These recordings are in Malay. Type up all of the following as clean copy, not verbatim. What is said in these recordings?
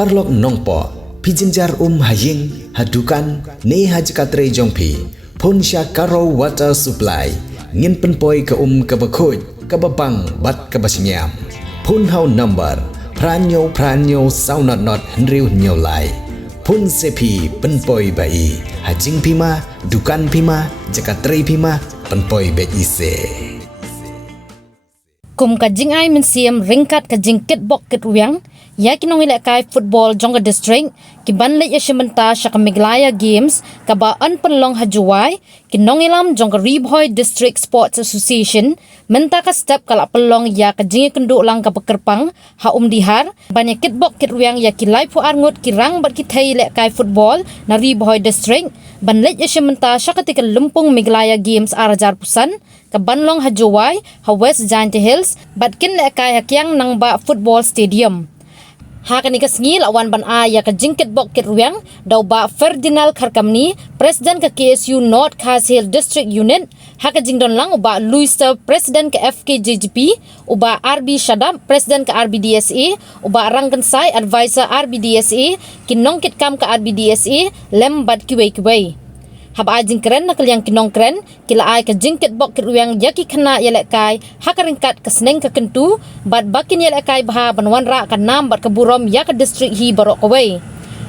parlok nongpo pijinjar haying hadukan ne hajkatre jongpi pon sya karo water supply ngin penpoi ke kebakhoj kebabang bat kebasnyam pun hau number pranyo saunat not hendriu nyolai pun sepi penpoi bai hajing pima dukan pima jakatre pima penpoi bet ise kum kajing ai mensiam ringkat kajing kitbok kitwiang ya kinong ilakay football jongga district kiban le yashimenta Shakamiglaya games kaba an penlong hajuai kinong ilam jongga Ribhoy District Sports Association menta ka step kala pelong ya kajing kenduk lang ka pekerpang ha dihar banyak kitbok kitwiang ya kilai pu arngut kirang bat kitai ilakay football na Ribhoy District ban le yashimenta Shakatika Lumpung Miglaya games arajar pusan kabanlong hajuai ha West Giant Hills batkin lekay hakyang nang ba football stadium hakan ikas ngil awan ban ya ka jingkit bok kitruang daw ba Ferdinand Karkamni president ka KSU North Khas Hill District Unit haka jingdon lang uba Luister president ka FKJGP uba RB Shadam president ka RBDSA uba Rangkansai advisor RBDSA kinongkit kam ka RBDSA lembat kiway hab ajing keren nakal yang kinong keren kila ay ka jingkit bok kiruyang yaki kena yalekay hakaringkat kasneng ka kentu bat bakin yalekay baha banwanra ka nam bat kaburom ya ka district hi barok kaway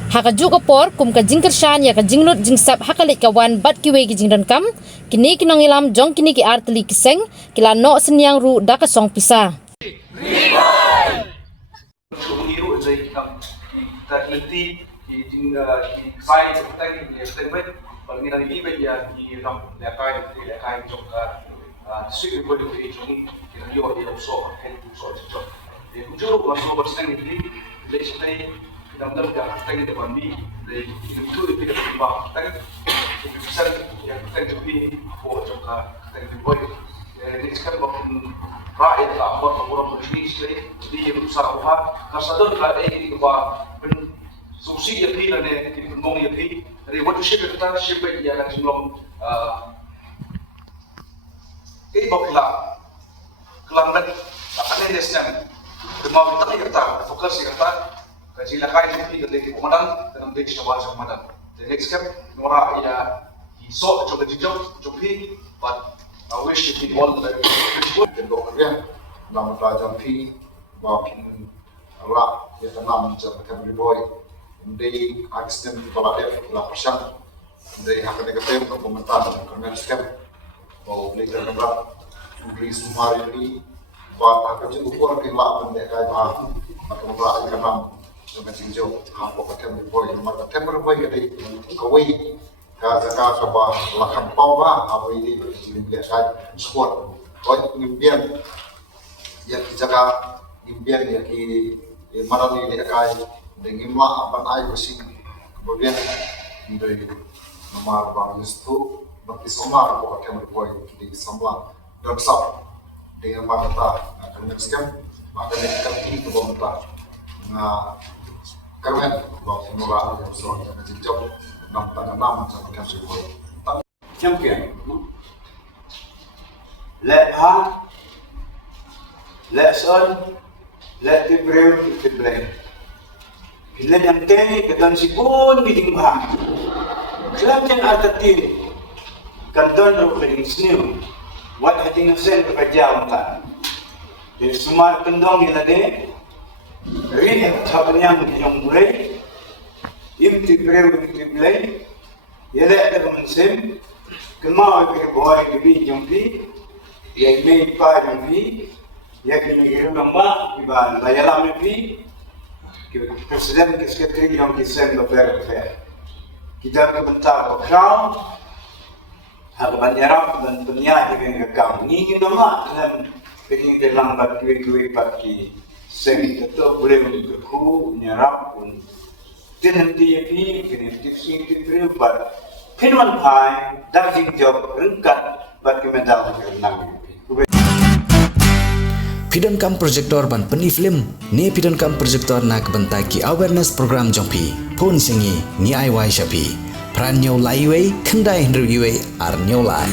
haka juga por kum ka jingkir shan ya ka jinglut jingsap hakalit kawan bat kiway ki jingdan kam kini kinong ilam jong kini ki arteli kiseng kila no senyang ru da ka song pisa Paling dari ini ya di dalam lekai juga district boleh dihitung kira kira dia so hentu so cocok. Dia ujung langsung bersenang ini dari sini dalam dalam tadi depan di itu tidak berubah. Tadi bisa yang tadi ini oh juga tadi boleh. Ini sekarang waktu rakyat lah orang begini dia berusaha kasadon lah ini bahwa subsidi yang dia ni dipendung yang dia dari waktu kita shipment dia akan sebelum ini bawa kelambat akan ada senang demam kita fokus kita kajian lain ini dari komandan dalam diri sebuah komandan jadi skep nora ya so coba dijauh cobi but I wish it be all the good dan dokternya nama pelajaran fi makin Allah ya tanam jangan Ribhoy dari accident kalau ada lah persen dari hak negatif untuk komentar kerana skep bahwa beli kerana beli semua ini buat hak kecil ukuran kelak mendekai bah atau berat kerana dengan singjo hak pokoknya Ribhoy maka Ribhoy ada kawai kata sabah lakan pawa apa ini biasa sport kau impian yang dijaga impian yang di mana ni dekai dengan apa naik bersih kemudian dari nomor bang itu bagi semua aku akan berbuat di semua dan sab dengan mata akan menjelaskan maka kita ini kebetulan kerana bahwa semua yang sudah menjejak enam sama kan sekolah champion let ha let son let the brave to blame Bila yang teh ketan sipun biting bah. Kelam jan artatin kanton ro keding sniu. Wat hating sen kerja unta. Di semua kendong ila de. Rin tabanyang yang mulai. Imti breu imti blai. Yala ada mensem. Kemau ke boy bibi jumpi. Ya me pa jumpi. Ya kini giru lamba iban layala mi Presiden Sekretari yang kisah beberapa kita kebentar berkau hal banyak dan dunia dengan kekau ni nama dalam begini dalam bagi bagi seni itu boleh berku nyerap pun dan TV kreatif sini berubah penuan pai dari job ringkat bagi medal kenang Pidon kam projector ban peni film ne pidon kam projector nak bentaki awareness program jompi pon singi ni ai wai shapi pran nyau lai wei kendai hendru yue ar nyau lai